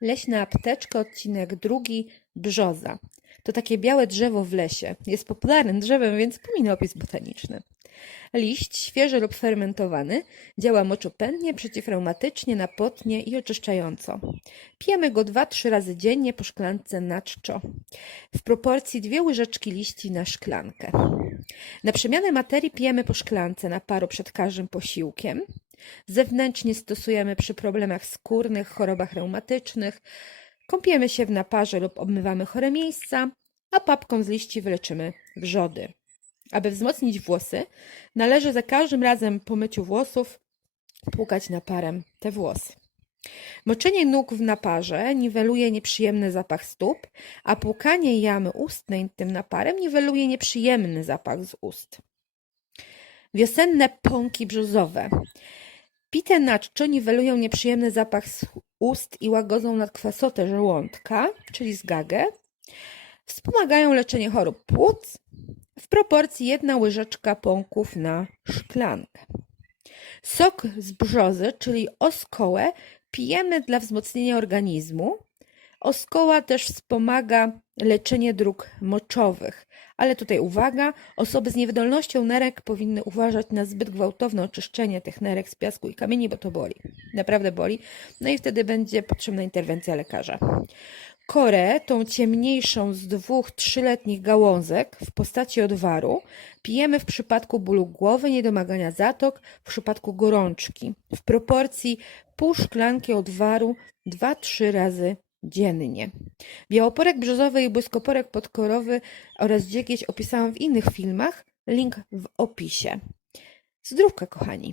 Leśna apteczka, odcinek drugi, brzoza. To takie białe drzewo w lesie. Jest popularnym drzewem, więc pominę opis botaniczny. Liść, świeży lub fermentowany, działa moczopędnie, przeciwreumatycznie, napotnie i oczyszczająco. Pijemy go 2-3 razy dziennie po szklance na czczo. W proporcji dwie łyżeczki liści na szklankę. Na przemianę materii pijemy po szklance na paru przed każdym posiłkiem. Zewnętrznie stosujemy przy problemach skórnych, chorobach reumatycznych. Kąpiemy się w naparze lub obmywamy chore miejsca, a papką z liści wyleczymy wrzody. Aby wzmocnić włosy, należy za każdym razem po myciu włosów płukać naparem te włosy. Moczenie nóg w naparze niweluje nieprzyjemny zapach stóp, a płukanie jamy ustnej tym naparem niweluje nieprzyjemny zapach z ust. Wiosenne pąki brzozowe. Pite na czczo niwelują nieprzyjemny zapach z ust i łagodzą nadkwasotę żołądka, czyli zgagę. Wspomagają leczenie chorób płuc w proporcji jedna łyżeczka pąków na szklankę. Sok z brzozy, czyli oskołę, pijemy dla wzmocnienia organizmu. Oskoła też wspomaga leczenie dróg moczowych. Ale tutaj uwaga, osoby z niewydolnością nerek powinny uważać na zbyt gwałtowne oczyszczenie tych nerek z piasku i kamieni, bo to boli. Naprawdę boli. No i wtedy będzie potrzebna interwencja lekarza. Korę, tą ciemniejszą z dwóch trzyletnich gałązek w postaci odwaru, pijemy w przypadku bólu głowy, niedomagania zatok, w przypadku gorączki w proporcji pół szklanki odwaru 2-3 razy dziennie. Białoporek brzozowy i błyskoporek podkorowy oraz dziegieć opisałam w innych filmach. Link w opisie. Zdrówka, kochani.